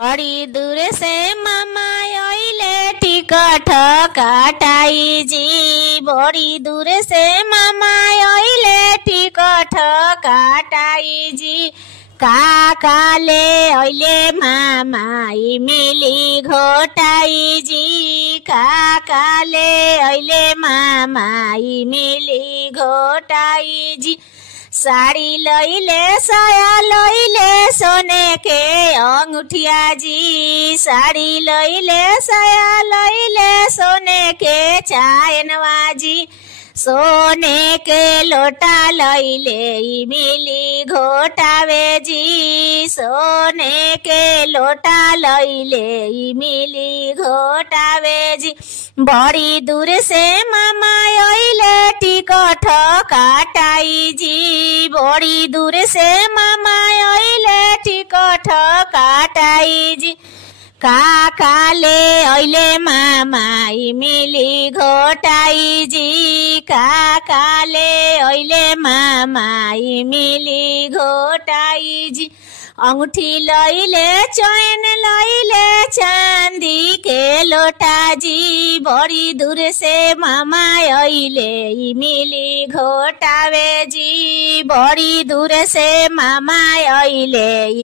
बड़ी दूर से मामा आइले टिकट काटाई जी। बड़ी दूर से मामा आइले टिकट काटाई जी। काकाले अहिले मामा मिली घोटाई जी। काकाले अहिले मामा मिली घोटाई जी। साड़ी लैले साया लैले सोने के अंगूठिया जी। साड़ी लैले साया लैले सोने के चायनवा जी। सोने के लोटा लैले मिली घोटावे जी। सोने के लोटा लैले मिली घोटावे जी। बड़ी दूर से मामा आइले टिकट काटाई जी। बड़ी दूर से मामा आइले टिकट काटाई जी। काकाले अहिले मामा मिली घोटाई जी। काकाले अहिले मामा मिली घोटाई जी। अंगूठी लैले चैन लैले चांदी के लोटा जी। बड़ी दूर से मामा अहिले मिली घोटावे जी। बड़ी दूर से मामा अहिले